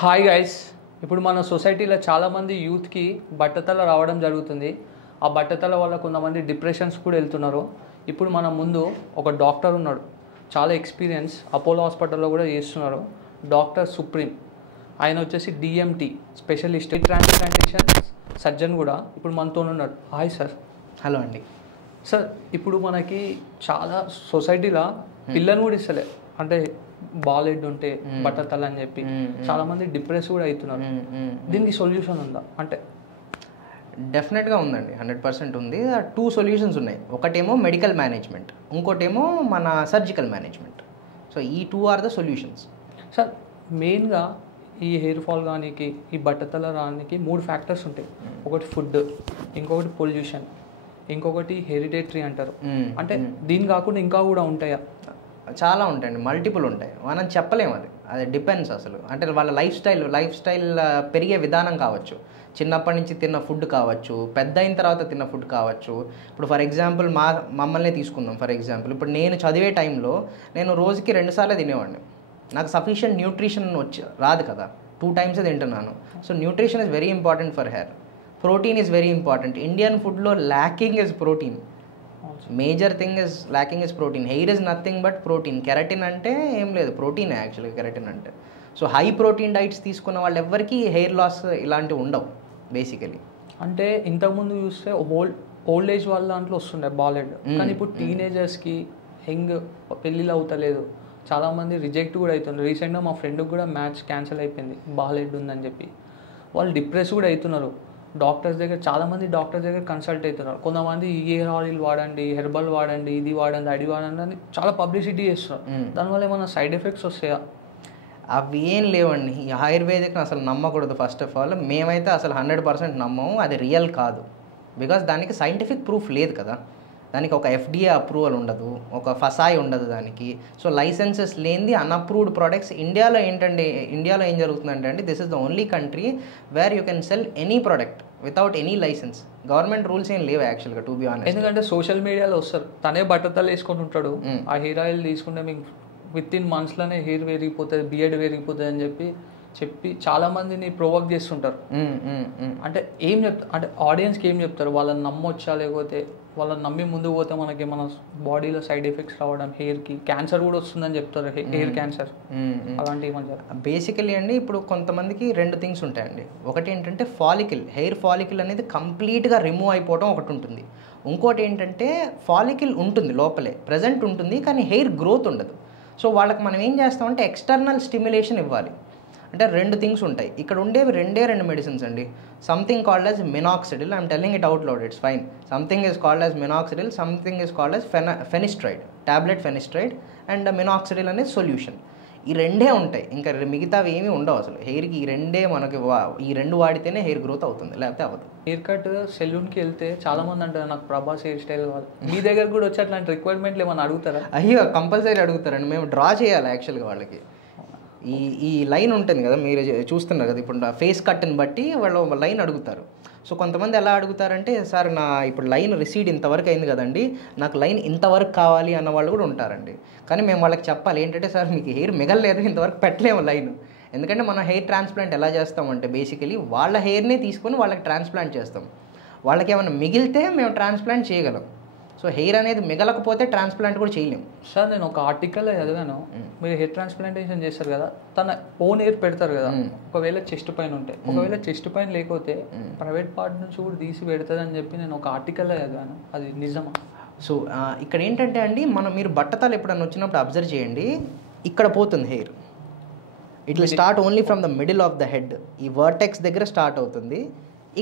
Hi guys, ఇప్పుడు మన సొసైటీలో చాలామంది యూత్కి బట్టతల రావడం జరుగుతుంది. ఆ బట్టతల వల్ల కొంతమంది డిప్రెషన్స్ కూడా వెళ్తున్నారు. ఇప్పుడు మన ముందు ఒక డాక్టర్ ఉన్నాడు, చాలా ఎక్స్పీరియన్స్, అపోలో హాస్పిటల్లో కూడా చేస్తున్నారు. Doctor supreme. ఆయన వచ్చేసి డిఎంటీ స్పెషలిస్ట్, ట్రాన్స్ప్లాంటేషన్ సర్జన్ కూడా ఇప్పుడు మనతో ఉన్నాడు. Hi sir. హలో అండి. సార్, ఇప్పుడు మనకి చాలా సొసైటీలో పిల్లలు కూడా ఇస్తలే, అంటే బాలెడ్ ఉంటే బట్టతల అని చెప్పి చాలామంది డిప్రెస్ కూడా అవుతున్నారు. దీనికి సొల్యూషన్ ఉందా? అంటే డెఫినెట్గా ఉందండి, 100% ఉంది. 2 సొల్యూషన్స్ ఉన్నాయి. ఒకటేమో మెడికల్ మేనేజ్మెంట్, ఇంకోటేమో మన సర్జికల్ మేనేజ్మెంట్. సో ఈ 2 ఆర్ ద సొల్యూషన్స్. సార్, మెయిన్గా ఈ హెయిర్ ఫాల్ కానీ ఈ బట్టతల రానికి 3 ఫ్యాక్టర్స్ ఉంటాయి. ఒకటి ఫుడ్, ఇంకొకటి పొల్యూషన్, ఇంకొకటి హెరిడేటరీ అంటారు. అంటే దీని కాకుండా ఇంకా కూడా ఉంటాయా? చాలా ఉంటాయండి, మల్టిపుల్ ఉంటాయి. మనం చెప్పలేము, అది డిపెండ్స్ అసలు. అంటే వాళ్ళ లైఫ్ స్టైల్ పెరిగే విధానం కావచ్చు, చిన్నప్పటి నుంచి తిన్న ఫుడ్ కావచ్చు, పెద్ద అయిన తర్వాత తిన్న ఫుడ్ కావచ్చు. ఇప్పుడు ఫర్ ఎగ్జాంపుల్ మమ్మల్ని తీసుకుందాం. ఫర్ ఎగ్జాంపుల్ ఇప్పుడు నేను చదివే టైంలో నేను రోజుకి 2 సార్లు తినేవాడిని. నాకు సఫిషియంట్ న్యూట్రిషన్ రాదు కదా, 2 టైమ్స్ తింటున్నాను. So nutrition is very important for hair. Protein is very important. Indian ఫుడ్లో lacking is protein. Major thing is lacking is protein. Hair is nothing but protein. Keratin అంటే ఏం లేదు, ప్రోటీన్ యాక్చువల్గా keratin అంటే. So high protein diets తీసుకున్న వాళ్ళు ఎవరికి hair loss ఇలాంటివి ఉండవు బేసికలీ. అంటే ఇంతకుముందు చూస్తే ఓల్డ్ ఏజ్ వాళ్ళ దాంట్లో వస్తుండే బాలెడ్, కానీ ఇప్పుడు టీనేజర్స్కి యంగ్ పెళ్ళిళ్ళు అవుతలేదు, చాలామంది రిజెక్ట్ కూడా అవుతున్నారు. రీసెంట్గా మా ఫ్రెండ్కి కూడా మ్యాచ్ క్యాన్సిల్ అయిపోయింది బాలెడ్ ఉందని చెప్పి. వాళ్ళు డిప్రెస్ కూడా అవుతున్నారు. చాలామంది డాక్టర్స్ దగ్గర కన్సల్ట్ అవుతున్నారు. కొంతమంది ఈ హెయిర్ ఆయిల్ వాడండి, హెర్బల్ వాడండి, ఇది వాడండి, అది వాడండి అని చాలా పబ్లిసిటీ చేస్తున్నారు. దానివల్ల ఏమైనా సైడ్ ఎఫెక్ట్స్ వస్తాయా? అవి ఏం లేవండి. ఈ ఆయుర్వేదిక్ని అసలు నమ్మకూడదు. ఫస్ట్ ఆఫ్ ఆల్ మేమైతే అసలు 100% నమ్మము. అది రియల్ కాదు. బికాస్ దానికి సైంటిఫిక్ ప్రూఫ్ లేదు కదా. దానికి ఒక FDA అప్రూవల్ ఉండదు, ఒక ఫసాయి ఉండదు దానికి. సో లైసెన్సెస్ లేనిది అన్అప్రూవ్డ్ ప్రోడక్ట్స్ ఇండియాలో ఏం జరుగుతుందంటే అండి, this is the only country where you can sell any product without any license. Government rules ఏం లేవు యాక్చువల్గా, టు బి ఆనెస్ట్. ఎందుకంటే సోషల్ మీడియాలో వస్తారు, తనే బట్టతలు వేసుకొని ఉంటాడు, ఆ హెయిర్ ఆయిల్ తీసుకుంటే మీకు వితిన్ మంత్స్లోనే హెయిర్ పెరిగిపోతుంది, బియర్డ్ పెరిగిపోతుంది అని చెప్పి చాలా మందిని ప్రొవోక్ చేస్తుంటారు. అంటే ఏం చెప్తారు, అంటే ఆడియన్స్కి ఏం చెప్తారు? వాళ్ళని నమ్మొచ్చా, లేకపోతే వాళ్ళని నమ్మి ముందుకు పోతే మనకి మన బాడీలో సైడ్ ఎఫెక్ట్స్ రావడం, హెయిర్కి క్యాన్సర్ కూడా వస్తుందని చెప్తారు, హెయిర్ క్యాన్సర్ అలాంటివి ఏమని? బేసికలీ అండి ఇప్పుడు కొంతమందికి 2 థింగ్స్ ఉంటాయండి. ఒకటి ఏంటంటే హెయిర్ ఫాలికల్ అనేది కంప్లీట్గా రిమూవ్ అయిపోవడం ఒకటి ఉంటుంది. ఇంకోటి ఏంటంటే ఫాలికల్ ఉంటుంది లోపలే, ప్రజెంట్ ఉంటుంది, కానీ హెయిర్ గ్రోత్ ఉండదు. సో వాళ్ళకి మనం ఏం చేస్తామంటే ఎక్స్టర్నల్ స్టిమ్యులేషన్ ఇవ్వాలి. అంటే 2 థింగ్స్ ఉంటాయి. ఇక్కడ ఉండేవి 2 మెడిసిన్స్ అండి. Something called as minoxidil. I'm telling it out loud, it's fine. Something is called as minoxidil, something is called as finasteride, tablet finasteride, and minoxidil అనేది సొల్యూషన్. ఈ 2 ఉంటాయి, ఇంకా మిగతావి ఏమీ ఉండవు అసలు. హెయిర్కి ఈ 2 మనకి ఈ 2 వాడితేనే హెయిర్ గ్రోత్ అవుతుంది, లేకపోతే అవ్వదు. హెయిర్ కట్ సెలూన్కి వెళ్తే చాలామంది అంటారు నాకు ప్రభాస్ హెయిర్ స్టైల్ కావాలి. మీ దగ్గర కూడా వచ్చి అట్లాంటి రిక్వైర్మెంట్లు ఏమైనా అడుగుతారా? అయ్యో, కంపల్సరీ అడుగుతారండి. మేము డ్రా చేయాలి యాక్చువల్గా వాళ్ళకి. ఈ లైన్ ఉంటుంది కదా, మీరు చూస్తున్నారు కదా, ఇప్పుడు ఫేస్ కట్ని బట్టి వాళ్ళు లైన్ అడుగుతారు. సో కొంతమంది ఎలా అడుగుతారంటే, సార్ నా ఇప్పుడు లైన్ రిసీడ్ ఇంతవరకు అయింది కదండి, నాకు లైన్ ఇంతవరకు కావాలి అన్న వాళ్ళు కూడా ఉంటారండి. కానీ మేము వాళ్ళకి చెప్పాలి ఏంటంటే, సార్ మీకు హెయిర్ మిగలలేదు, ఇంతవరకు పెట్టలేము లైన్. ఎందుకంటే మనం హెయిర్ ట్రాన్స్ప్లాంట్ ఎలా చేస్తామంటే బేసికలీ వాళ్ళ హెయిర్నే తీసుకొని వాళ్ళకి ట్రాన్స్ప్లాంట్ చేస్తాం. వాళ్ళకి ఏమైనా మిగిలితే మేము ట్రాన్స్ప్లాంట్ చేయగలం. సో హెయిర్ అనేది మిగలకపోతే ట్రాన్స్ప్లాంట్ కూడా చేయలేము. సార్, నేను ఒక ఆర్టికల్లో చదివాను, మీరు హెయిర్ ట్రాన్స్ప్లాంటేషన్ చేస్తారు కదా, తన ఓన్ హెయిర్ పెడతారు కదా, ఒకవేళ చెస్ట్ పైన ఉంటే, ఒకవేళ చెస్ట్ పైన లేకపోతే ప్రైవేట్ పార్ట్ నుంచి కూడా తీసి పెడుతుంది అని చెప్పి నేను ఒక ఆర్టికల్లో చదివాను. అది నిజమా? సో ఇక్కడ ఏంటంటే అండి, మీరు బట్టతలు ఎప్పుడన్నా వచ్చినప్పుడు అబ్జర్వ్ చేయండి, ఇక్కడ పోతుంది hair. It will start only from the middle of the head. ఈ వర్టెక్స్ దగ్గర స్టార్ట్ అవుతుంది,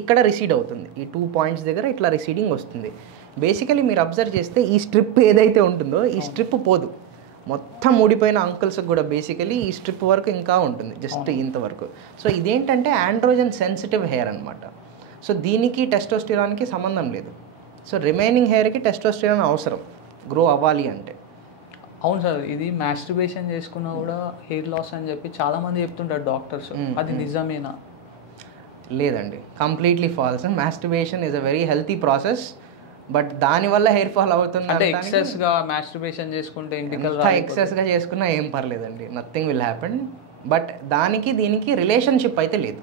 ఇక్కడ రిసీడ్ అవుతుంది. ఈ 2 పాయింట్స్ దగ్గర ఇట్లా రిసీడింగ్ వస్తుంది. బేసికలీ మీరు అబ్జర్వ్ చేస్తే ఈ స్ట్రిప్ ఏదైతే ఉంటుందో ఈ స్ట్రిప్ పోదు. మొత్తం ఊడిపోయిన అంకుల్స్కి కూడా బేసికలీ ఈ స్ట్రిప్ వరకు ఇంకా ఉంటుంది, జస్ట్ ఇంతవరకు. సో ఇదేంటంటే ఆండ్రోజన్ సెన్సిటివ్ హెయిర్ అనమాట. సో దీనికి టెస్టోస్టిరాన్కి సంబంధం లేదు. సో రిమైనింగ్ హెయిర్కి టెస్టోస్టిరాన్ అవసరం గ్రో అవ్వాలి అంటే. అవును సార్, ఇది మాస్టర్బేషన్ చేసుకున్నా కూడా హెయిర్ లాస్ అని చెప్పి చాలామంది చెప్తుంటారు డాక్టర్స్. అది నిజమేనా? లేదండి, completely false. Masturbation is a very healthy process, but దానివల్ల హెయిర్ ఫాల్ అవుతుంది. అంటే ఎక్సెస్గా మాస్టర్బేషన్ చేసుకుంటే ఎక్సెస్గా చేసుకున్నా ఏం పర్లేదండి, నథింగ్ విల్ హ్యాపెన్. బట్ దానికి దీనికి రిలేషన్షిప్ అయితే లేదు.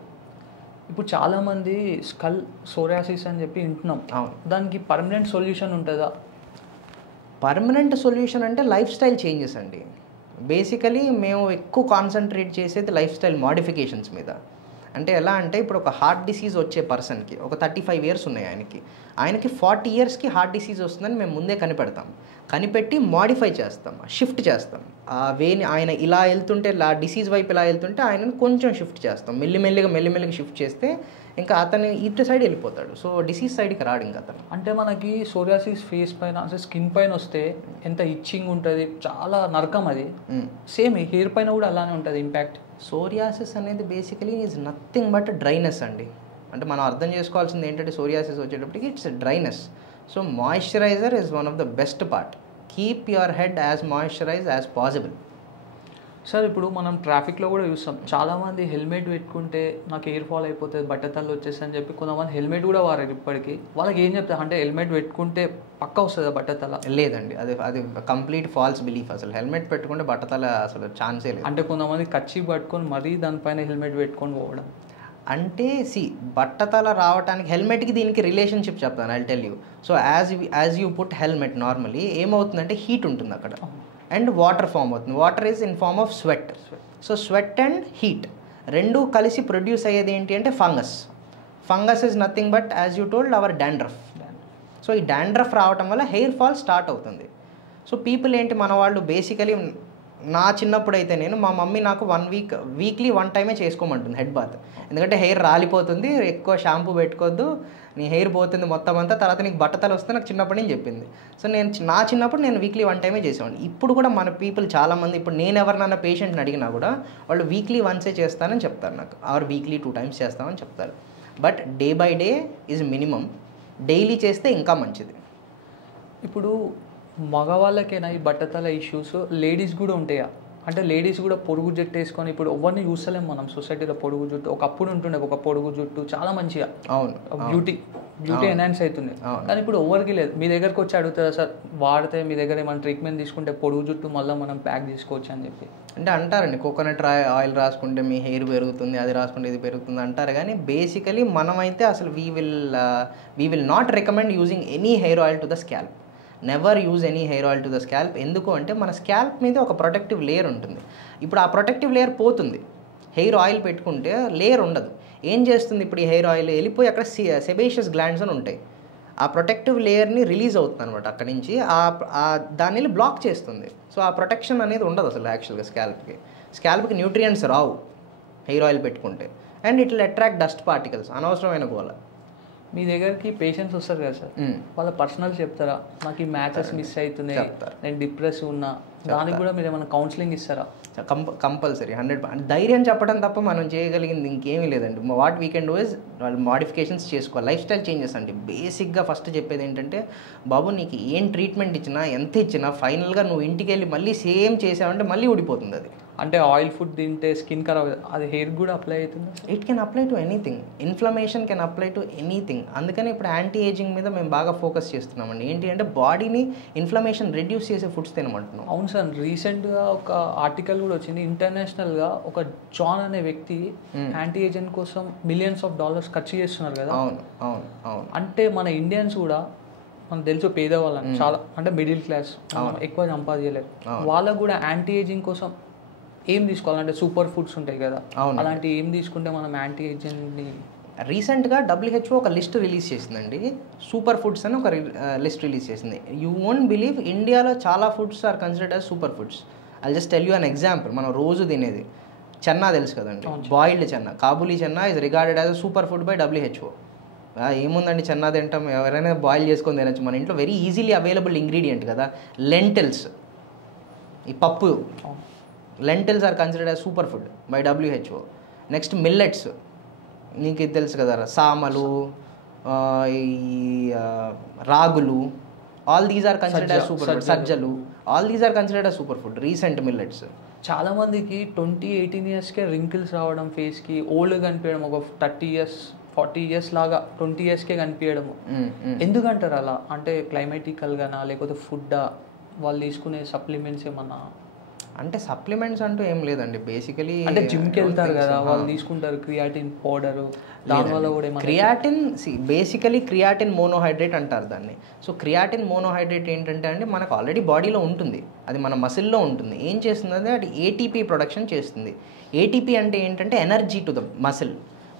ఇప్పుడు చాలామంది స్కల్ సోరియాసిస్ అని చెప్పి వింటున్నాం. అవును. దానికి పర్మనెంట్ సొల్యూషన్ ఉంటుందా? పర్మనెంట్ సొల్యూషన్ అంటే లైఫ్ స్టైల్ చేంజెస్ అండి. బేసికలీ మేము ఎక్కువ కాన్సన్ట్రేట్ చేసేది లైఫ్ స్టైల్ మోడిఫికేషన్స్ మీద. అంటే ఎలా అంటే ఇప్పుడు ఒక హార్ట్ డిసీజ్ వచ్చే పర్సన్కి ఒక 35 years ఉన్నాయి, ఆయనకి 40 yearsకి హార్ట్ డిసీజ్ వస్తుందని మేము ముందే కనిపెట్టి మోడిఫై చేస్తాం, షిఫ్ట్ చేస్తాం. ఆ వేని ఆయన ఇలా వెళ్తుంటే డిసీజ్ వైపు ఇలా వెళ్తుంటే ఆయనను కొంచెం షిఫ్ట్ చేస్తాం, మెల్లిమెల్లిగా షిఫ్ట్ చేస్తే ఇంకా అతను ఇటు సైడ్ వెళ్ళిపోతాడు. సో డిసీజ్ సైడ్కి రాడు ఇంకా అతను. అంటే మనకి సోరియాసిస్ ఫేస్ పైన అంటే స్కిన్ పైన వస్తే ఎంత ఇచ్చింగ్ ఉంటుంది, చాలా నరకం అది. సేమ్ హెయిర్ పైన కూడా అలానే ఉంటుంది ఇంపాక్ట్. సోరియాసిస్ అనేది basically is nothing but dryness అండి. అంటే మనం అర్థం చేసుకోవాల్సింది ఏంటంటే సోరియాసిస్ వచ్చేటప్పటికి it's dryness. So moisturiser is one of the best part. Keep your head as moisturise as possible. Sir ఇప్పుడు మనం ట్రాఫిక్లో కూడా చూస్తాం, చాలామంది హెల్మెట్ పెట్టుకుంటే నాకు ఎయిర్ ఫాల్ అయిపోతుంది, బట్టతల్లో వచ్చేసి అని చెప్పి కొంతమంది హెల్మెట్ కూడా వారారు ఇప్పటికీ. వాళ్ళకి ఏం చెప్తారు అంటే హెల్మెట్ పెట్టుకుంటే పక్క వస్తుందా బట్టతల? లేదండి, అది కంప్లీట్ ఫాల్స్ బిలీఫ్. అసలు హెల్మెట్ పెట్టుకుంటే బట్టతల అసలు ఛాన్సే లేదు. అంటే కొంతమంది కచ్చి పట్టుకొని మరీ దానిపైన హెల్మెట్ పెట్టుకొని పోవడం. అంటే బట్టతల రావడానికి హెల్మెట్కి దీనికి రిలేషన్షిప్ చెప్తాను, I tell you. So as you put helmet normally ఏమవుతుందంటే హీట్ ఉంటుంది అక్కడ అండ్ వాటర్ ఫామ్ అవుతుంది. Water is in form of sweat. So sweat and heat రెండు కలిసి ప్రొడ్యూస్ అయ్యేది ఏంటి అంటే fungus is nothing but as you told our dandruff. So ఈ డాండ్రఫ్ రావటం వల్ల హెయిర్ ఫాల్ స్టార్ట్ అవుతుంది. సో పీపుల్ ఏంటి మన వాళ్ళు బేసికలీ నా చిన్నప్పుడు అయితే మా మమ్మీ నాకు వీక్లీ 1 time చేసుకోమంటుంది హెడ్ బాత్. ఎందుకంటే హెయిర్ రాలిపోతుంది, ఎక్కువ షాంపూ పెట్టుకోవద్దు, నీ హెయిర్ పోతుంది మొత్తం అంతా, తర్వాత నీకు బట్టతలు వస్తే నాకు చిన్నప్పటి నుంచి చెప్పింది. సో నా చిన్నప్పుడు నేను వీక్లీ 1 time చేసేవాడిని. ఇప్పుడు కూడా మన పీపుల్ చాలామంది ఇప్పుడు నేను ఎవరినన్నా పేషెంట్ని అడిగినా కూడా వాళ్ళు వీక్లీ 1 చేస్తానని చెప్తారు నాకు, ఆర్ వీక్లీ 2 times చేస్తామని చెప్తారు. But day by day is minimum. Daily చేస్తే ఇంకా మంచిది. ఇప్పుడు మగవాళ్ళకైనా ఈ బట్టతల ఇష్యూస్ లేడీస్ కూడా ఉంటాయా? అంటే లేడీస్ కూడా పొడుగు జుట్టు వేసుకొని ఇప్పుడు ఎవరిని చూస్తలేం మనం సొసైటీలో. పొడుగు జుట్టు ఒకప్పుడు ఉంటుండే, ఒక పొడుగు జుట్టు చాలా మంచిగా, అవును, బ్యూటీ ఎన్హాన్స్ అవుతుంది. కానీ ఇప్పుడు ఎవరికి లేదు. మీ దగ్గరకు వచ్చి అడుగుతారా సార్ వాడితే మీ దగ్గర ఏమైనా ట్రీట్మెంట్ తీసుకుంటే పొడుగు జుట్టు మళ్ళీ మనం ప్యాక్ చేసుకోవచ్చు అని చెప్పి? అంటే అంటారండి కోకోనట్ ఆయిల్ రాసుకుంటే మీ హెయిర్ పెరుగుతుంది, అది రాసుకుంటే ఇది పెరుగుతుంది అంటారు. కానీ బేసికలీ మనమైతే అసలు we will not recommend using any hair oil to the scalp. Never use any hair oil to the scalp. ఎందుకు అంటే మన స్కాల్ప్ మీద ఒక ప్రొటెక్టివ్ లేయర్ ఉంటుంది. ఇప్పుడు ఆ ప్రొటెక్టివ్ లేయర్ పోతుంది, హెయిర్ ఆయిల్ పెట్టుకుంటే లేయర్ ఉండదు. ఏం చేస్తుంది ఇప్పుడు ఈ హెయిర్ ఆయిల్ వెళ్ళిపోయి అక్కడ సెబేషియస్ గ్లాండ్స్ అని ఉంటాయి, ఆ ప్రొటెక్టివ్ లేయర్ని రిలీజ్ అవుతుంది అనమాట. అక్కడి నుంచి దాన్ని బ్లాక్ చేస్తుంది. సో ఆ ప్రొటెక్షన్ అనేది ఉండదు అసలు యాక్చువల్గా స్కాల్ప్కి న్యూట్రియంట్స్ రావు హెయిర్ ఆయిల్ పెట్టుకుంటే. And it will attract dust particles, అనవసరమైన గోల. మీ దగ్గరికి పేషెంట్స్ వస్తారు కదా సార్, వాళ్ళ పర్సనల్ చెప్తారా నాకు ఈ మ్యాచెస్ మిస్ అవుతున్నాయి, నేను డిప్రెస్ ఉన్నా, దానికి కూడా మీరు ఏమైనా కౌన్సిలింగ్ ఇస్తారా? కంపల్సరీ 100%. ధైర్యం చెప్పడం తప్ప మనం చేయగలిగింది ఇంకేమీ లేదండి. What we can do is వాళ్ళు మోడిఫికేషన్స్ చేసుకోవాలి, లైఫ్ స్టైల్ చేంజెస్ అండి. బేసిక్గా ఫస్ట్ చెప్పేది ఏంటంటే బాబు నీకు ఏం ట్రీట్మెంట్ ఇచ్చినా ఎంత ఇచ్చినా ఫైనల్గా నువ్వు ఇంటికి వెళ్ళి మళ్ళీ సేమ్ చేసావంటే మళ్ళీ ఊడిపోతుంది అది. అంటే ఆయిల్ ఫుడ్ తింటే స్కిన్ ఖరాబ్, అది హెయిర్ కూడా అప్లై అవుతుంది? It can apply to anything. Inflammation can apply to anything. అందుకని ఇప్పుడు యాంటీ ఏజింగ్ మీద మేము బాగా ఫోకస్ చేస్తున్నామండి. ఏంటి అంటే బాడీని ఇన్ఫ్లమేషన్ రెడ్యూస్ చేసే ఫుడ్స్ తినమంటున్నాం. అవును సార్, రీసెంట్గా ఒక ఆర్టికల్ కూడా వచ్చింది ఇంటర్నేషనల్గా, ఒక జాన్ అనే వ్యక్తి యాంటీ ఏజింగ్ కోసం $millions ఖర్చు చేస్తున్నారు కదా. అవును అవును అవును. అంటే మన ఇండియన్స్ కూడా మనకు తెలుసు పేదవాళ్ళని, చాలా అంటే మిడిల్ క్లాస్, ఎక్కువ సంపాదించలేరు, వాళ్ళకు కూడా యాంటీ ఏజింగ్ కోసం ఏం తీసుకోవాలంటే సూపర్ ఫుడ్స్ ఉంటాయి కదా, అలాంటి ఏం తీసుకుంటే మనం యాంటీ ఏజింగ్ని? రీసెంట్గా WHO ఒక లిస్ట్ రిలీజ్ చేసిందండి, సూపర్ ఫుడ్స్ అని ఒక లిస్ట్ రిలీజ్ చేసింది. యూ వోంట్ బిలీవ్ ఇండియాలో చాలా foods are considered as super foods. I just tell you an example. మనం రోజు తినేది చెన్నా తెలుసు కదండి, బాయిల్డ్ చెన్నా, కాబూలీ చెన్నా is regarded as a super food by WHO. ఏముందండి చెన్నా తింటాం, ఎవరైనా బాయిల్ చేసుకొని తినచ్చు, మన ఇంట్లో వెరీ ఈజీలీ అవైలబుల్ ఇంగ్రీడియంట్ కదా. లెంటిల్స్, ఈ పప్పు, lentils are considered as super food by WHO. Next millets, నీకు ఇది తెలుసు కదా, సామలు, ఈ రాగులు, all these are considered as super food. సజ్జలు, all these are considered as super food. Recent millets. చాలామందికి 20-18 yearsకే రింకిల్స్ రావడం, ఫేస్కి ఓల్డ్ కనిపించడం, ఒక 30 years 40 years లాగా 20 yearsకే కనిపించడము. ఎందుకంటారు అలా? అంటే క్లైమేటికల్గానా లేకపోతే ఫుడ్డా, వాళ్ళు తీసుకునే సప్లిమెంట్స్ ఏమన్నా? అంటే సప్లిమెంట్స్ అంటూ ఏం లేదండి బేసికలీ. అంటే జిమ్కి వెళ్తారు కదా వాళ్ళు తీసుకుంటారు క్రియాటిన్ పౌడర్, దానివల్ల కూడా క్రియాటిన్ బేసికలీ క్రియాటిన్ మోనోహైడ్రేట్ అంటారు దాన్ని. సో క్రియాటిన్ మోనోహైడ్రేట్ ఏంటంటే అండి మనకు ఆల్రెడీ బాడీలో ఉంటుంది, అది మన మసిల్లో ఉంటుంది. ఏం చేస్తుంది అంటే అది ఏటీపీ ప్రొడక్షన్ చేస్తుంది. ఏటీపీ అంటే ఏంటంటే ఎనర్జీ టు ద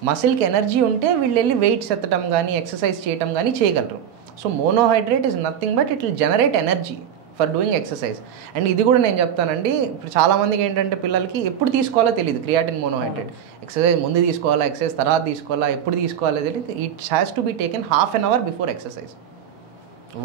మసిల్కి ఎనర్జీ ఉంటే వీళ్ళు వెళ్ళి వెయిట్స్ ఎత్తడం కానీ ఎక్సర్సైజ్ చేయడం కానీ చేయగలరు. So monohydrate is nothing but it will generate energy for doing exercise. And ఇది కూడా నేను చెప్తానండి, ఇప్పుడు చాలామందికి ఏంటంటే పిల్లలకి ఎప్పుడు తీసుకోవాలో తెలియదు క్రియాటిన్ మోనోహైడ్రేట్. ఎక్సర్సైజ్ ముందు తీసుకోవాలా, ఎక్సర్సైజ్ తర్వాత తీసుకోవాలా, ఎప్పుడు తీసుకోవాలో తెలియదు. It has to be taken half an hour before exercise.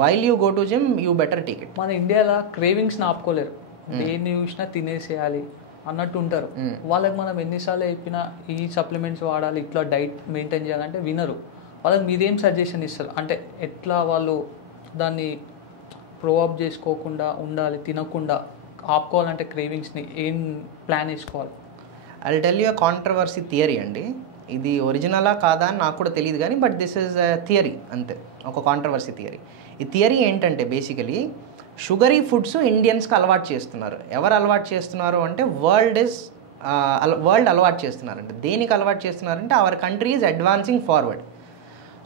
While you go to gym you better take it. మన ఇండియాలో క్రేవింగ్స్ని ఆపుకోలేరు, దేన్ని చూసినా తినేసేయాలి అన్నట్టు ఉంటారు. వాళ్ళకి మనం ఎన్నిసార్లు చెప్పినా ఈ సప్లిమెంట్స్ వాడాలి, ఇట్లా డైట్ మెయింటైన్ చేయాలంటే వినరు. వాళ్ళకి మీరేం సజెషన్ ఇస్తారు అంటే ఎట్లా వాళ్ళు దాన్ని ప్రోఅప్ చేసుకోకుండా ఉండాలి, తినకుండా ఆపుకోవాలంటే క్రేవింగ్స్ని ఏం ప్లాన్ వేసుకోవాలి? I will tell you controversy theory అండి. ఇది ఒరిజినలా కాదా అని నాకు కూడా తెలియదు కానీ బట్ దిస్ ఈజ్ థియరీ అంతే, ఒక కాంట్రవర్సీ థియరీ. ఈ థియరీ ఏంటంటే బేసికలీ షుగరీ ఫుడ్స్ ఇండియన్స్కి అలవాటు చేస్తున్నారు. ఎవరు అలవాటు చేస్తున్నారు అంటే వరల్డ్ అలవాటు చేస్తున్నారంటే. దేనికి అలవాటు చేస్తున్నారంటే our country is advancing forward.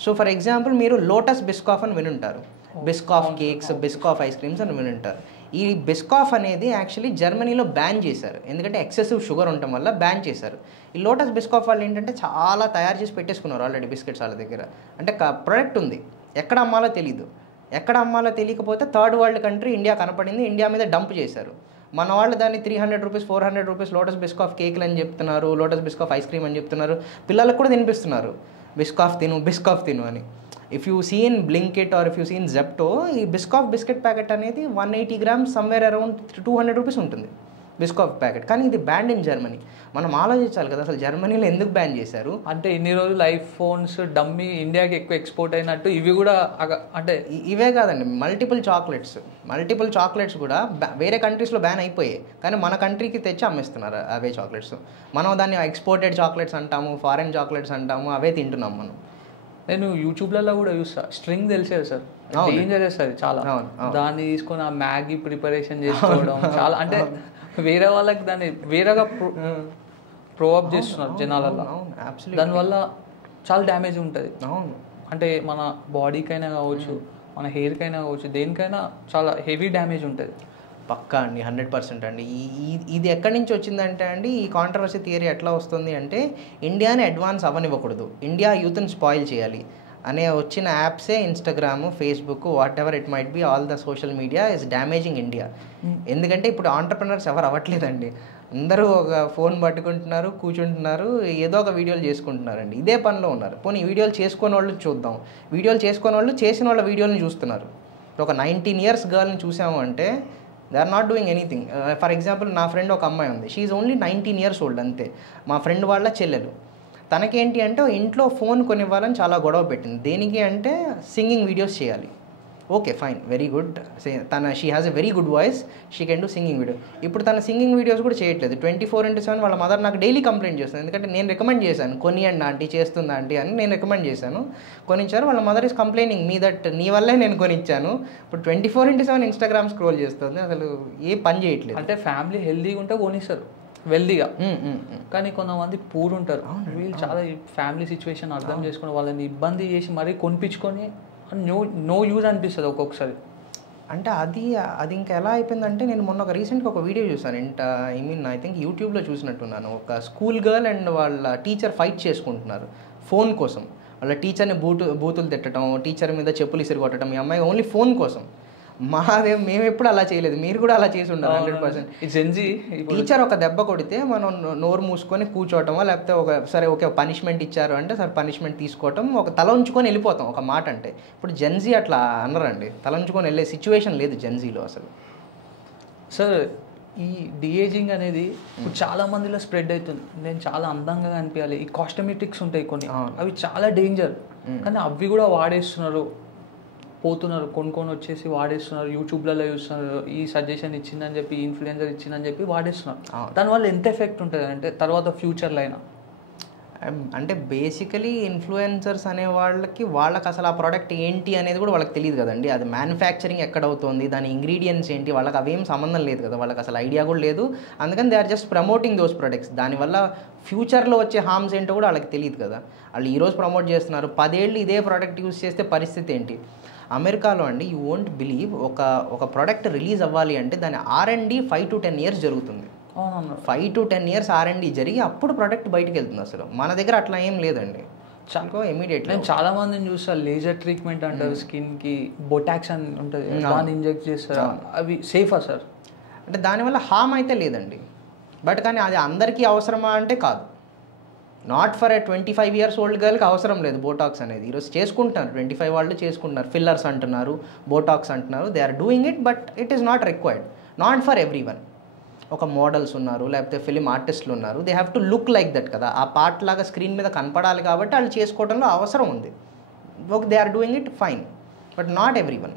So for example మీరు లోటస్ బిస్కాఫ్ అని వినుంటారు, Biscoff cakes, Biscoff ice creams అని వినుంటారు. ఈ బిస్కాఫ్ అనేది యాక్చువల్లీ జర్మనీలో బ్యాన్ చేశారు, ఎందుకంటే ఎక్సెసివ్ షుగర్ ఉండటం వల్ల బ్యాన్ చేశారు. ఈ లోటస్ బిస్కాఫ్ వాళ్ళు ఏంటంటే చాలా తయారు చేసి పెట్టేసుకున్నారు ఆల్రెడీ బిస్కెట్స్ వాళ్ళ దగ్గర. అంటే ప్రొడక్ట్ ఉంది, ఎక్కడ అమ్మాలో తెలీదు. ఎక్కడ అమ్మాలో తెలియకపోతే థర్డ్ వరల్డ్ కంట్రీ ఇండియా కనపడింది, ఇండియా మీద డంప్ చేశారు. మన వాళ్ళు దాన్ని 300 రూపీస్ 400 రూపీస్ లోటస్ బిస్కాఫ్ కేక్లు అని చెప్తున్నారు, లోటస్ బిస్కాఫ్ ఐస్ క్రీమ్ అని చెప్తున్నారు. పిల్లలకు కూడా తినిపిస్తున్నారు బిస్కాఫ్ తిను అని. If you see in Blinkit or if you see in Zepto, ఈ బిస్కాఫ్ బిస్కెట్ ప్యాకెట్ అనేది 180 grams సమ్వేర్ అరౌండ్ 200 రూపీస్ ఉంటుంది బిస్కాఫ్ ప్యాకెట్. కానీ ఇది బ్యాన్ ఇన్ జర్మనీ. మనం ఆలోచించాలి కదా అసలు జర్మనీలో ఎందుకు బ్యాన్ చేశారు. అంటే ఇన్ని రోజులు ఐఫోన్స్ డమ్మీ ఇండియాకి ఎక్కువ ఎక్స్పోర్ట్ అయినట్టు ఇవి కూడా అంటే ఇవే కాదండి, మల్టిపుల్ చాక్లెట్స్ కూడా వేరే కంట్రీస్లో బ్యాన్ అయిపోయాయి, కానీ మన కంట్రీకి తెచ్చి అమ్మేస్తున్నారు అవే చాక్లెట్స్. మనం దాన్ని ఎక్స్పోర్టెడ్ చాక్లెట్స్ అంటాము, ఫారెన్ చాక్లెట్స్ అంటాము, అవే తింటున్నాం మనం. నేను యూట్యూబ్లలో కూడా చూస్తా, స్ట్రింగ్ తెలిసేది సార్, డేంజరస్ అది చాలా. దాన్ని తీసుకొని ఆ మ్యాగీ ప్రిపరేషన్ చేసుకోవడం చాలా, అంటే వేరే వాళ్ళకి దాన్ని వేరేగా ప్రోఅప్ చేస్తున్నారు జనాలలో. దానివల్ల చాలా డ్యామేజ్ ఉంటుంది. అంటే మన బాడీకైనా కావచ్చు, మన హెయిర్కైనా కావచ్చు, దేనికైనా చాలా హెవీ డ్యామేజ్ ఉంటుంది. పక్కా అండి, 100% అండి. ఇది ఎక్కడి నుంచి వచ్చిందంటే అండి, ఈ కాంట్రవర్సీ థియరీ ఎట్లా వస్తుంది అంటే ఇండియాని అడ్వాన్స్ అవ్వనివ్వకూడదు, ఇండియా యూత్ని స్పాయిల్ చేయాలి అనే వచ్చిన యాప్సే Instagram, Facebook, whatever it might be, all the social media is damaging India. ఎందుకంటే ఇప్పుడు ఆంటర్ప్రినర్స్ ఎవరు అవ్వట్లేదండి, అందరూ ఒక ఫోన్ పట్టుకుంటున్నారు, కూర్చుంటున్నారు, ఏదో ఒక వీడియోలు చేసుకుంటున్నారండి, ఇదే పనిలో ఉన్నారు. పోనీ వీడియోలు చేసుకునే వాళ్ళు చూద్దాం, వీడియోలు చేసుకునే వాళ్ళు చేసిన వాళ్ళ వీడియోలను చూస్తున్నారు. ఒక 19 years గర్ల్ని చూసాము అంటే they are not doing anything. For example నా ఫ్రెండ్ ఒక అమ్మాయి ఉంది, she is only 19 years old అంతే. మా ఫ్రెండ్ వాళ్ళ చెల్లెలు. తనకేంటి అంటే ఇంట్లో ఫోన్ కొనివ్వాలని చాలా గొడవ పెట్టింది. దేనికి అంటే సింగింగ్ వీడియోస్ చేయాలి. Okay fine, very good. She has a very good voice, she can do singing video. ఇప్పుడు తన సింగింగ్ వీడియోస్ కూడా చేయట్లేదు. 24/7 వాళ్ళ మదర్ నాకు డైలీ కంప్లైంట్ చేస్తుంది. ఎందుకంటే నేను రికమెండ్ చేశాను, కొనియండి ఆంటీ, చేస్తుంది ఆంటీ అని నేను రికమెండ్ చేశాను, కొనిచ్చారు. వాళ్ళ mother is complaining me that నీ వల్లే నేను కొనిచ్చాను. ఇప్పుడు 24/7 ఇన్స్టాగ్రామ్ స్క్రోల్ చేస్తుంది, అసలు ఏ పని చేయట్లేదు. అంటే ఫ్యామిలీ హెల్దీగా ఉంటే కొనిస్తారు వెల్దీగా, కానీ కొంతమంది పూర్ ఉంటారు, వీళ్ళు చాలా ఫ్యామిలీ సిచ్యువేషన్ అర్థం చేసుకుని వాళ్ళని ఇబ్బంది చేసి మరీ కొనిపించుకొని నో యూజ్ అనిపిస్తుంది ఒక్కొక్కసారి. అంటే అది ఇంకా ఎలా అయిపోయిందంటే, నేను మొన్న రీసెంట్గా ఒక వీడియో చూసాను, ఐ థింక్ యూట్యూబ్లో చూసినట్టున్నాను. ఒక స్కూల్ గర్ల్ అండ్ వాళ్ళ టీచర్ ఫైట్ చేసుకుంటున్నారు ఫోన్ కోసం. వాళ్ళ టీచర్ని బూతులు తిట్టడం, టీచర్ మీద చెప్పులు ఇసిరిగొట్టడం, ఈ అమ్మాయి ఓన్లీ ఫోన్ కోసం. మేము ఎప్పుడు అలా చేయలేదు, మీరు కూడా అలా చేసి ఉండాలి 100%. టీచర్ ఒక దెబ్బ కొడితే మనం నోరు మూసుకొని కూర్చోవటమో, లేకపోతే ఓకే పనిష్మెంట్ ఇచ్చారు అంటే సరే పనిష్మెంట్ తీసుకోవటం, ఒక తల ఉంచుకొని వెళ్ళిపోతాం ఒక మాట అంటే. ఇప్పుడు జెన్జీ అట్లా అన్నరండి, తల ఉంచుకొని వెళ్ళే సిచ్యువేషన్ లేదు జెన్జీలో అసలు. సార్ ఈ డిఏజింగ్ అనేది ఇప్పుడు చాలా మందిలో స్ప్రెడ్ అవుతుంది. నేను చాలా అందంగా కనిపించాలి, ఈ కాస్మెటిక్స్ ఉంటాయి కొన్ని, అవి చాలా డేంజర్, కానీ అవి కూడా వాడేస్తున్నారు, పోతున్నారు, కొనుక్కొని వచ్చేసి వాడేస్తున్నారు, యూట్యూబ్లలో చూస్తున్నారు, ఈ సజెషన్ ఇచ్చిందని చెప్పి, ఇన్ఫ్లుయెన్సర్ ఇచ్చిందని చెప్పి వాడేస్తున్నారు. దానివల్ల ఎంత ఎఫెక్ట్ ఉంటుంది అంటే తర్వాత ఫ్యూచర్లో అయినా? అంటే బేసికలీ ఇన్ఫ్లుయెన్సర్స్ అనే వాళ్ళకి అసలు ఆ ప్రోడక్ట్ ఏంటి అనేది కూడా వాళ్ళకి తెలియదు కదండి. అది మ్యానుఫ్యాక్చరింగ్ ఎక్కడ అవుతుంది, దాని ఇంగ్రీడియంట్స్ ఏంటి, వాళ్ళకి అవేం సంబంధం లేదు కదా, వాళ్ళకి అసలు ఐడియా కూడా లేదు. అందుకని they are just promoting those products. దానివల్ల ఫ్యూచర్లో వచ్చే హార్మ్స్ ఏంటో కూడా వాళ్ళకి తెలియదు కదా. వాళ్ళు ఈరోజు ప్రమోట్ చేస్తున్నారు, 10 ఏళ్ళు ఇదే ప్రోడక్ట్ యూస్ చేస్తే పరిస్థితి ఏంటి? అమెరికాలో అండి యూ వోంట్ బిలీవ్, ఒక ప్రోడక్ట్ రిలీజ్ అవ్వాలి అంటే దాని R&D 5 to 10 years జరుగుతుంది. 5 to 10 years R&D జరిగి అప్పుడు ప్రోడక్ట్ బయటకు వెళ్తుంది. అసలు మన దగ్గర అట్లా ఏం లేదండి. ఇమీడియట్లీ నేను చాలా మందిని చూస్తా, లేజర్ ట్రీట్మెంట్ అంటారు స్కిన్కి, బొటాక్స్ అని ఉంటుంది, దాన్ని ఇంజెక్ట్ చేస్తారు. అవి సేఫా సార్? అంటే దానివల్ల హామ్ అయితే లేదండి, బట్ కానీ అది అందరికీ అవసరమా అంటే కాదు. నాట్ ఫర్ 25 years old గర్ల్కి అవసరం లేదు బోటాక్స్ అనేది. ఈరోజు చేసుకుంటున్నారు, 25 వాళ్ళు చేసుకుంటున్నారు, ఫిల్లర్స్ అంటున్నారు, బోటాక్స్ అంటున్నారు, they are doing it, but it is not required, not for everyone. ఒక మోడల్స్ ఉన్నారు, లేకపోతే ఫిలిం ఆర్టిస్టులు ఉన్నారు, they have to look like that కదా, ఆ పార్ట్ లాగా స్క్రీన్ మీద కనపడాలి కాబట్టి వాళ్ళు చేసుకోవడంలో అవసరం ఉంది. They are doing it fine, but not everyone.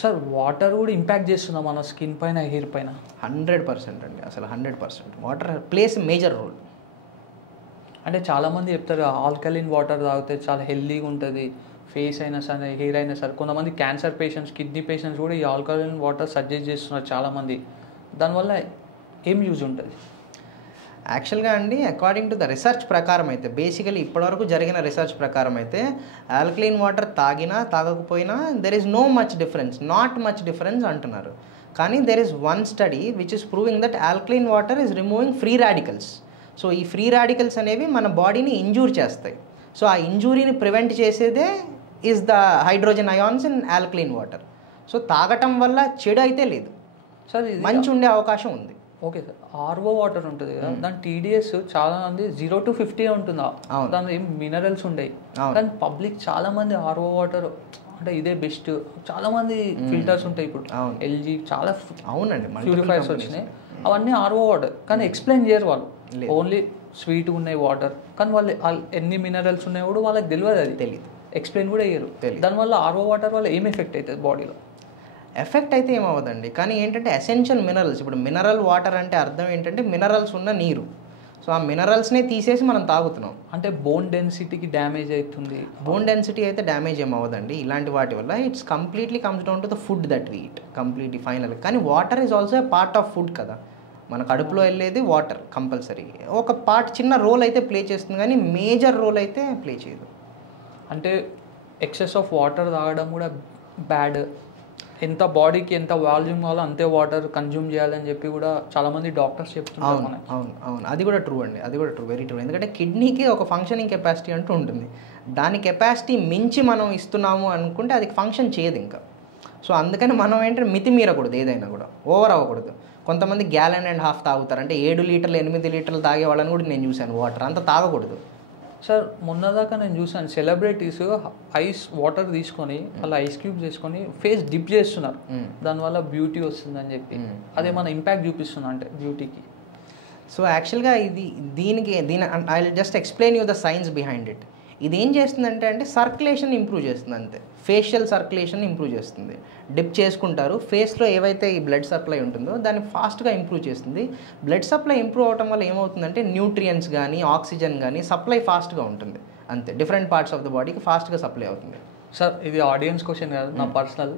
Sir water కూడా ఇంపాక్ట్ చేస్తుందా మన స్కిన్ పైన, హెయిర్ పైన? 100% అండి, అసలు 100%. Water plays major role. అంటే చాలామంది చెప్తారు ఆల్కలిన్ వాటర్ తాగితే చాలా హెల్దీగా ఉంటుంది, ఫేస్ అయినా సరే హెయిర్ అయినా సరే. కొంతమంది క్యాన్సర్ పేషెంట్స్, కిడ్నీ పేషెంట్స్ కూడా ఈ ఆల్కలిన్ వాటర్ సజెస్ట్ చేస్తున్నారు చాలామంది. దానివల్ల ఏం యూజ్ ఉంటుంది? యాక్చువల్గా అండి, అకార్డింగ్ టు ద రీసెర్చ్ ప్రకారం అయితే, బేసికలీ ఇప్పటివరకు జరిగిన రీసెర్చ్ ప్రకారం అయితే, ఆల్కలైన్ వాటర్ తాగినా తాగకపోయినా there is no much difference, not much difference అంటున్నారు. కానీ there is one study which is proving that alkaline water is removing free radicals. So ఈ ఫ్రీ రాడికల్స్ అనేవి మన బాడీని ఇంజూర్ చేస్తాయి. సో ఆ ఇంజూరీని ప్రివెంట్ చేసేదే is the hydrogen ions in alkaline water. So తాగటం వల్ల చెడు అయితే లేదు సార్, ఇది మంచి ఉండే అవకాశం ఉంది. ఓకే సార్, ఆర్ఓ వాటర్ ఉంటుంది కదా, దాని TDS చాలా మంది 0 to 50 ఉంటుందా? దాని ఏం మినరల్స్ ఉండేవి. కానీ పబ్లిక్ చాలా మంది ఆర్ఓ వాటర్ అంటే ఇదే బెస్ట్, చాలా మంది ఫిల్టర్స్ ఉంటాయి ఇప్పుడు, LG చాలా అవునండి ప్యూరిఫైర్స్ వచ్చినాయి, అవన్నీ ఆర్ఓ వాటర్. కానీ ఎక్స్ప్లెయిన్ చేయరు వాళ్ళు, ఓన్లీ స్వీట్ ఉన్నాయి వాటర్, కానీ వాళ్ళు ఎన్ని మినరల్స్ ఉన్నాయో కూడా వాళ్ళకి తెలియదు, అది తెలియదు, ఎక్స్ప్లెయిన్ కూడా చేయరు. దానివల్ల ఆర్ఓ వాటర్ వల్ల ఏం ఎఫెక్ట్ అవుతుంది బాడీలో? ఎఫెక్ట్ అయితే ఏమవుదండి, కానీ ఏంటంటే ఎసెన్షియల్ మినరల్స్, ఇప్పుడు మినరల్ వాటర్ అంటే అర్థం ఏంటంటే మినరల్స్ ఉన్న నీరు. సో ఆ మినరల్స్ని తీసేసి మనం తాగుతున్నాం. అంటే బోన్ డెన్సిటీకి డ్యామేజ్ అవుతుంది? బోన్ డెన్సిటీ అయితే డ్యామేజ్ ఏమవుదండి ఇలాంటి వాటి వల్ల. It's completely comes down to the food that we eat, completely final. కానీ water is also a part of food కదా, మన కడుపులో వెళ్ళేది వాటర్ కంపల్సరీ. ఒక పార్ట్ చిన్న రోల్ అయితే ప్లే చేస్తుంది, కానీ మేజర్ రోల్ అయితే ప్లే చేయదు. అంటే ఎక్సెస్ ఆఫ్ వాటర్ తాగడం కూడా బ్యాడ్, ఎంత బాడీకి ఎంత వాల్యూమ్ కావాలో అంతే వాటర్ కన్జ్యూమ్ చేయాలని చెప్పి కూడా చాలామంది డాక్టర్స్ చెప్తున్నారు. అవును, అది కూడా ట్రూ అండి, అది కూడా ట్రూ, వెరీ ట్రూ. ఎందుకంటే కిడ్నీకి ఒక ఫంక్షనింగ్ కెపాసిటీ అంటూ ఉంటుంది, దాని కెపాసిటీ మించి మనం ఇస్తున్నాము అనుకుంటే అది ఫంక్షన్ చేయదు ఇంకా. సో అందుకని మనం ఏంటంటే మితిమీరకూడదు, ఏదైనా కూడా ఓవర్ అవ్వకూడదు. కొంతమంది 1.5 gallons తాగుతారు, అంటే 7 లీటర్లు 8 లీటర్లు తాగే వాళ్ళని కూడా నేను చూశాను. వాటర్ అంత తాగకూడదు సార్. మొన్నదాకా నేను చూసాను సెలబ్రిటీస్ ఐస్ వాటర్ తీసుకొని అలా ఐస్ క్యూబ్స్ వేసుకొని ఫేస్ డిప్ చేస్తున్నారు, దానివల్ల బ్యూటీ వస్తుందని చెప్పి. అదేమన్నా ఇంపాక్ట్ చూపిస్తుంది అంటే బ్యూటీకి? సో యాక్చువల్గా దీని I will just explain you the science behind it. ఇది ఏం చేస్తుందంటే సర్క్యులేషన్ ఇంప్రూవ్ చేస్తుంది అంతే, ఫేషియల్ సర్క్యులేషన్ ఇంప్రూవ్ చేస్తుంది. డిప్ చేసుకుంటారు, ఫేస్లో ఏవైతే ఈ బ్లడ్ సప్లై ఉంటుందో దాన్ని ఫాస్ట్గా ఇంప్రూవ్ చేస్తుంది. బ్లడ్ సప్లై ఇంప్రూవ్ అవడం వల్ల ఏమవుతుందంటే న్యూట్రియంట్స్ కానీ ఆక్సిజన్ కానీ సప్లై ఫాస్ట్గా ఉంటుంది అంతే, డిఫరెంట్ పార్ట్స్ ఆఫ్ ద బాడీకి ఫాస్ట్గా సప్లై అవుతుంది. సార్ ఇది ఆడియన్స్ క్వశ్చన్ కాదు, నా పర్సనల్.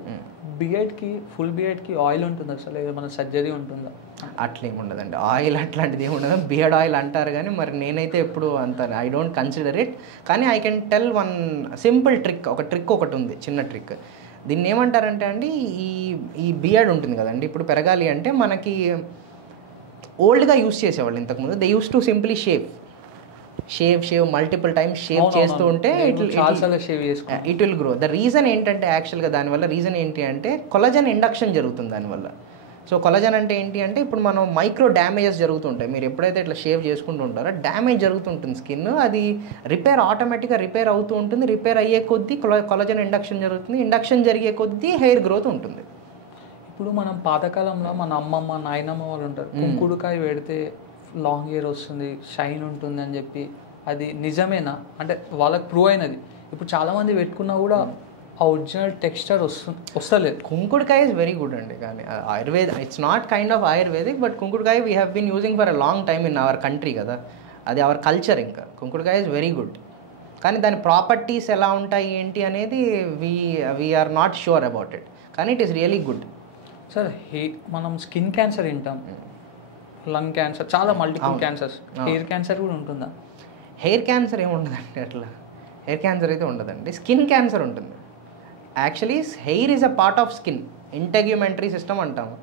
బియర్డ్కి ఫుల్ బియర్డ్కి ఆయిల్ ఉంటుంది అసలు, ఏమైనా సర్జరీ ఉంటుందా? అట్లేమి ఉండదండి, ఆయిల్ అట్లాంటిది ఏమి ఉండదు. బియర్డ్ ఆయిల్ అంటారు కానీ మరి నేనైతే ఎప్పుడు అంత ఐ డోంట్ కన్సిడర్ ఇట్. కానీ I can tell one simple trick, ఒకటి ఉంది, చిన్న ట్రిక్. దీన్ని ఏమంటారంటే అండి, ఈ బియర్డ్ ఉంటుంది కదండి, ఇప్పుడు పెరగాలి అంటే మనకి ఓల్డ్గా యూస్ చేసేవాళ్ళు ఇంతకుముందు, they use to simply shave multiple times shave చేస్తూ ఉంటే it will grow. The reason ఏంటంటే యాక్చువల్గా దానివల్ల రీజన్ ఏంటి అంటే కొలజన్ ఇండక్షన్ జరుగుతుంది దానివల్ల. సో కొలజన్ అంటే ఏంటి అంటే ఇప్పుడు మనం మైక్రో డ్యామేజెస్ జరుగుతుంటాయి, మీరు ఎప్పుడైతే ఇట్లా షేవ్ చేసుకుంటూ ఉంటారో డ్యామేజ్ జరుగుతుంటుంది స్కిన్, అది ఆటోమేటిక్గా రిపేర్ అవుతూ ఉంటుంది. రిపేర్ అయ్యే కొద్దీ కొలజన్ ఇండక్షన్ జరుగుతుంది, ఇండక్షన్ జరిగే కొద్దీ హెయిర్ గ్రోత్ ఉంటుంది. ఇప్పుడు మనం పాతకాలంలో మన అమ్మమ్మ నాయనమ్మ వాళ్ళు ఉంటారు, కుంకుడుకాయ పెడితే లాంగ్ హెయిర్ వస్తుంది, షైన్ ఉంటుంది అని చెప్పి, అది నిజమేనా? అంటే వాళ్ళకి ప్రూవ్ అయినది. ఇప్పుడు చాలామంది పెట్టుకున్నా కూడా ఆ ఒరిజినల్ టెక్స్చర్ వస్తలేదు. కుంకుడుకాయ ఇస్ వెరీ గుడ్ అండి, కానీ Ayurveda it's not kind of Ayurvedic, but కుంకుడుకాయ we have been using for a long time in our country కదా. అది అవర్ కల్చర్. ఇంకా కుంకుడుకాయ ఇస్ వెరీ గుడ్, కానీ దాని ప్రాపర్టీస్ ఎలా ఉంటాయి ఏంటి అనేది we are not sure about it, కానీ it is really good. Sir మనం స్కిన్ క్యాన్సర్ వింటాం, లంగ్ క్యాన్సర్, చాలా మల్టిపుల్ క్యాన్సర్స్. హెయిర్ క్యాన్సర్ కూడా ఉంటుందా? హెయిర్ క్యాన్సర్ ఏమి ఉండదండి, అట్లా హెయిర్ క్యాన్సర్ అయితే ఉండదండి. స్కిన్ క్యాన్సర్ ఉంటుంది. Actually hair is a part of skin, integumentary system అంటాము.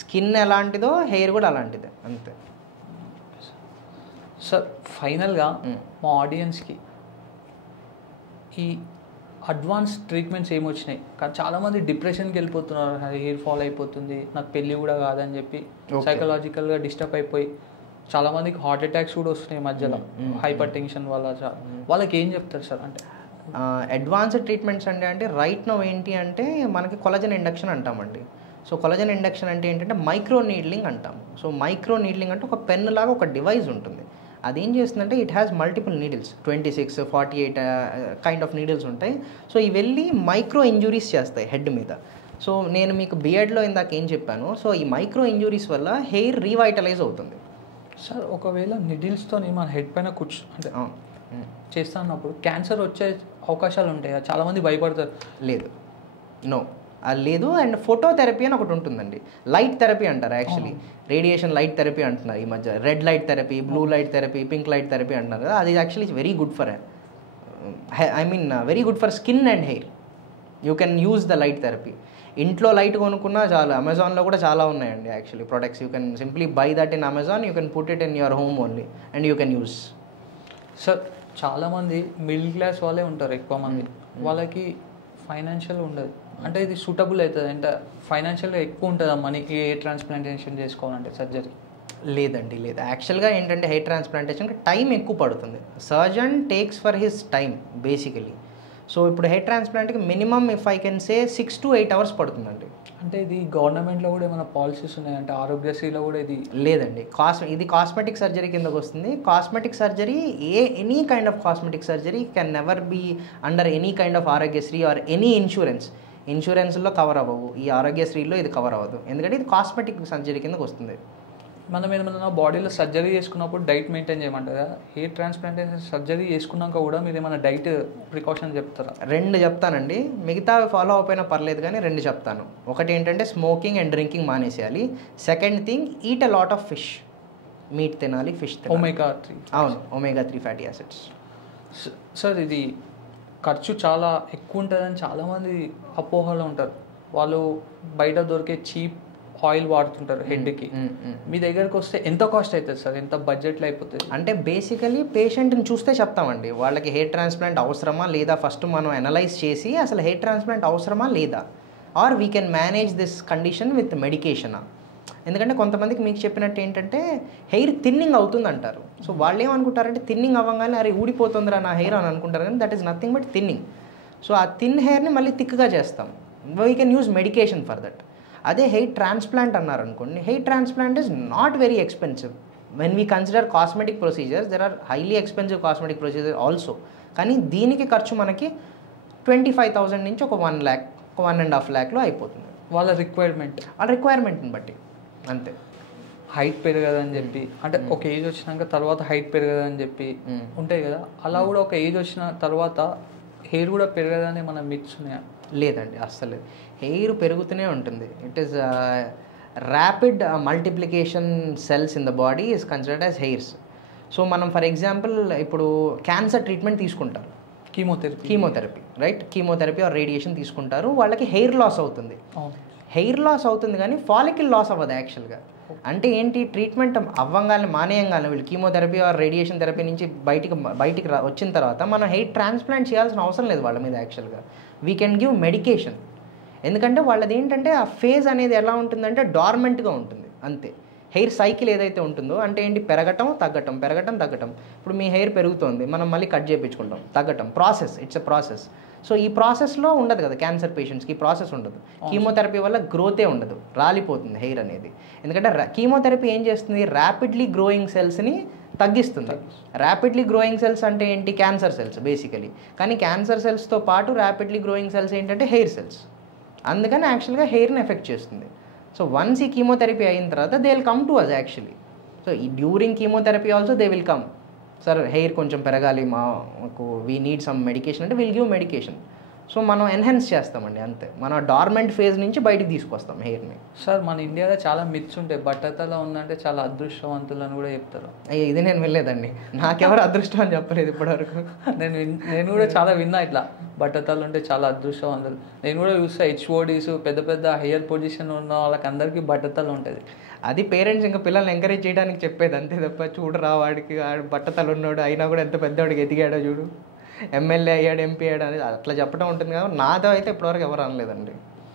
స్కిన్ ఎలాంటిదో హెయిర్ కూడా అలాంటిదే, అంతే. సార్ ఫైనల్గా మా ఆడియన్స్కి ఈ అడ్వాన్స్ ట్రీట్మెంట్స్ ఏమొచ్చినాయి, కానీ చాలామంది డిప్రెషన్కి వెళ్ళిపోతున్నారు, హెయిర్ ఫాల్ అయిపోతుంది, నాకు పెళ్ళి కూడా కాదని చెప్పి సైకలాజికల్గా డిస్టర్బ్ అయిపోయి చాలామందికి హార్ట్ అటాక్స్ కూడా వస్తున్నాయి మధ్యలో, హైపర్ టెన్షన్ వల్ల. వాళ్ళకి ఏం చెప్తారు సార్? అంటే అడ్వాన్స్డ్ ట్రీట్మెంట్స్ అంటే రైట్ నో ఏంటి అంటే మనకి కొలజన్ ఇండక్షన్ అంటామండి. సో కొలజన్ ఇండక్షన్ అంటే ఏంటంటే మైక్రో నీడ్లింగ్ అంటాము. సో మైక్రో నీడ్లింగ్ అంటే ఒక పెన్ లాగా ఒక డివైస్ ఉంటుంది. అదేం చేస్తుందంటే it has multiple needles, 26, 48 kind of needles ఉంటాయి. సో ఇవి వెళ్ళి మైక్రో ఇంజురీస్ చేస్తాయి హెడ్ మీద. సో నేను మీకు బియర్డ్లో ఇందాక ఏం చెప్పాను, సో ఈ మైక్రో ఇంజురీస్ వల్ల హెయిర్ రీవైటలైజ్ అవుతుంది. సార్ ఒకవేళ నిడిల్స్తో మన హెడ్ పైన అంటే చేస్తున్నప్పుడు క్యాన్సర్ వచ్చే అవకాశాలు ఉంటాయా? చాలామంది భయపడతారు. లేదు, నో, అది లేదు. అండ్ ఫోటోథెరపీ అని ఒకటి ఉంటుందండి, లైట్ థెరపీ అంటారు. యాక్చువల్లీ రేడియేషన్ లైట్ థెరపీ అంటున్నారు ఈ మధ్య. Red light therapy, blue light therapy, pink light therapy అంటున్నారు కదా. అది actually very good for very good for skin and hair. You can use the light therapy. ఇంట్లో light కొనుక్కున్నా చాలా, అమెజాన్లో కూడా చాలా ఉన్నాయండి actually products. You can simply by that in Amazon, you can put it in your home only and you can use. Sir చాలామంది middle class వాళ్ళే ఉంటారు ఎక్కువ మంది, వాళ్ళకి ఫైనాన్షియల్ ఉండదు. అంటే ఇది సూటబుల్ అవుతుంది అంటే ఫైనాన్షియల్గా ఎక్కువ ఉంటుందా మనీ హెయిర్ ట్రాన్స్ప్లాంటేషన్ చేసుకోవాలంటే సర్జరీ? లేదండి, లేదు. యాక్చువల్గా ఏంటంటే హెయిర్ ట్రాన్స్ప్లాంటేషన్కి టైం ఎక్కువ పడుతుంది. Surgeon takes for his time basically. So ఇప్పుడు హెయిర్ ట్రాన్స్ప్లాంట్కి minimum if I can say 6 to 8 hours పడుతుందండి. అంటే ఇది గవర్నమెంట్లో కూడా ఏమైనా పాలసీస్ ఉన్నాయంటే ఆరోగ్యశ్రీలో కూడా ఇది? లేదండి, ఇది కాస్మెటిక్ సర్జరీ కిందకు వస్తుంది. Cosmetic surgery any kind of cosmetic surgery can never be under any kind of Aarogyasri or any ఇన్సూరెన్స్లో కవర్ అవ్వవు. ఈ ఆరోగ్యశ్రీలో ఇది కవర్ అవ్వదు, ఎందుకంటే ఇది కాస్మెటిక్ సర్జరీ కిందకు వస్తుంది. మనం ఏమైనా బాడీలో సర్జరీ చేసుకున్నప్పుడు డైట్ మెయింటైన్ చేయమంటారా? హెయిర్ ట్రాన్స్ప్లాంటేషన్ సర్జరీ చేసుకున్నాక కూడా మీరు ఏమైనా డైట్ ప్రికాషన్ చెప్తారా? 2 చెప్తానండి, మిగతా ఫాలో అయిపోయినా పర్లేదు, కానీ 2 చెప్తాను. ఒకటి ఏంటంటే స్మోకింగ్ అండ్ డ్రింకింగ్ మానేసేయాలి. Second thing, eat a lot of fish. Meat తినాలి, ఫిష్ తినాలి. omega-3. అవును, omega-3 ఫ్యాటీ యాసిడ్స్. సార్ ఇది ఖర్చు చాలా ఎక్కువ ఉంటుందని చాలామంది అపోహలో ఉంటారు. వాళ్ళు బయట దొరికే చీప్ ఆయిల్ వాడుతుంటారు హెడ్కి. మీ దగ్గరకు వస్తే ఎంత కాస్ట్ అవుతుంది సార్? ఎంత బడ్జెట్లో అయిపోతుంది? అంటే బేసికలీ పేషెంట్ని చూస్తే చెప్తామండి వాళ్ళకి హెయిర్ ట్రాన్స్ప్లాంట్ అవసరమా లేదా. ఫస్ట్ మనం అనలైజ్ చేసి అసలు హెయిర్ ట్రాన్స్ప్లాంట్ అవసరమా లేదా, are we can manage this condition with మెడికేషనా. ఎందుకంటే కొంతమందికి మీకు చెప్పినట్టు ఏంటంటే హెయిర్ థిన్నింగ్ అవుతుంది అంటారు. సో వాళ్ళు ఏమనుకుంటారంటే థిన్నింగ్ అవ్వగానే అరే ఊడిపోతుందిరా నా హెయిర్ అని అనుకుంటారు, కానీ that is nothing but thinning. So ఆ థిన్ హెయిర్ని మళ్ళీ థిక్గా చేస్తాం. We can use medication for that. అదే హెయిర్ ట్రాన్స్ప్లాంట్ అన్నారనుకోండి, hair transplant is not very expensive. When we consider cosmetic procedures, there are highly expensive cosmetic procedure also. కానీ దీనికి ఖర్చు మనకి 25,000 నుంచి ఒక 1 lakh, 1.5 lakhలో అయిపోతుంది. వాళ్ళ రిక్వైర్మెంట్ని బట్టి అంతే. హైట్ పెరగదని చెప్పి, అంటే ఒక ఏజ్ వచ్చినాక తర్వాత హైట్ పెరగదని చెప్పి ఉంటాయి కదా, అలా కూడా ఒక ఏజ్ వచ్చిన తర్వాత హెయిర్ కూడా పెరగదని మన మిత్స్ ఉన్నాయా? లేదండి, అస్సలు హెయిర్ పెరుగుతూనే ఉంటుంది. It is rapid multiplication cells in the body is considered as hairs. So మనం ఫర్ ఎగ్జాంపుల్ ఇప్పుడు క్యాన్సర్ ట్రీట్మెంట్ తీసుకుంటారు, chemotherapy right, chemotherapy are radiation తీసుకుంటారు, వాళ్ళకి హెయిర్ లాస్ అవుతుంది. హెయిర్ లాస్ అవుతుంది కానీ ఫాలికల్ లాస్ అవ్వదు యాక్చువల్గా. అంటే ఏంటి, ట్రీట్మెంట్ అవ్వంగానే మానేయంగానే వీళ్ళు కీమోథెరపీ ఆర్ రేడియేషన్ థెరపీ నుంచి బయటికి వచ్చిన తర్వాత మనం హెయిర్ ట్రాన్స్ప్లాంట్ చేయాల్సిన అవసరం లేదు వాళ్ళ మీద. యాక్చువల్గా వీ కెన్ గివ్ మెడికేషన్. ఎందుకంటే వాళ్ళది ఏంటంటే ఆ ఫేజ్ అనేది ఎలా ఉంటుందంటే డార్మెంట్గా ఉంటుంది అంతే. హెయిర్ సైకిల్ ఏదైతే ఉంటుందో అంటే ఏంటి, పెరగటం తగ్గటం, పెరగటం తగ్గటం. ఇప్పుడు మీ హెయిర్ పెరుగుతుంది, మనం మళ్ళీ కట్ చేయించుకుంటాం, తగ్గటం, process, it's a process. So ఈ ప్రాసెస్లో ఉండదు కదా క్యాన్సర్ పేషెంట్స్కి, ఈ ప్రాసెస్ ఉండదు. కీమోథెరపీ వల్ల గ్రోతే ఉండదు, రాలిపోతుంది హెయిర్ అనేది. ఎందుకంటే కీమోథెరపీ ఏం చేస్తుంది, ర్యాపిడ్లీ గ్రోయింగ్ సెల్స్ని తగ్గిస్తుంది. ర్యాపిడ్లీ గ్రోయింగ్ సెల్స్ అంటే ఏంటి, క్యాన్సర్ సెల్స్ బేసికలీ. కానీ క్యాన్సర్ సెల్స్తో పాటు ర్యాపిడ్లీ గ్రోయింగ్ సెల్స్ ఏంటంటే హెయిర్ సెల్స్. అందుకని యాక్చువల్గా హెయిర్ని ఎఫెక్ట్ చేస్తుంది. సో వన్స్ ఈ కీమోథెరపీ అయిన తర్వాత they will come to us actually. So ఈ during chemotherapy also they will come. Sir hair కొంచెం పెరగాలి, మాకు వీ నీడ్ సమ్ మెడికేషన్ అంటే విల్ గివ్ మెడికేషన్. సో మనం ఎన్హాన్స్ చేస్తామండి అంతే. మన డార్మెంట్ ఫేజ్ నుంచి బయటికి తీసుకొస్తాం హెయిర్ని. సార్ మన ఇండియాలో చాలా మిత్స్ ఉంటాయి, బట్టతల ఉందంటే చాలా అదృష్టవంతులని కూడా చెప్తారు. అయ్యో ఇది నేను వినలేదండి, నాకెవరు అదృష్టం అని చెప్పలేదు ఇప్పటివరకు. నేను కూడా చాలా విన్నా ఇట్లా బట్టతలు ఉంటే చాలా అదృష్టవంతులు. నేను కూడా చూస్తా హెచ్ఓడీస్ పెద్ద పెద్ద హైయర్ పొజిషన్ ఉన్న వాళ్ళకి అందరికీ బట్టతలు ఉంటుంది. అది పేరెంట్స్ ఇంకా పిల్లల్ని ఎంకరేజ్ చేయడానికి చెప్పేది అంతే తప్ప, చూడరా వాడికి బట్టతలు ఉన్నాడు అయినా కూడా ఎంత పెద్దవాడికి ఎదిగాడో చూడు, ఎమ్మెల్యే అయ్యాడు, ఎంపీ అయ్యాడు అనేది అట్లా చెప్పడం ఉంటుంది. కాబట్టి నాతో అయితే ఇప్పటివరకు ఎవరు అనలేదండి.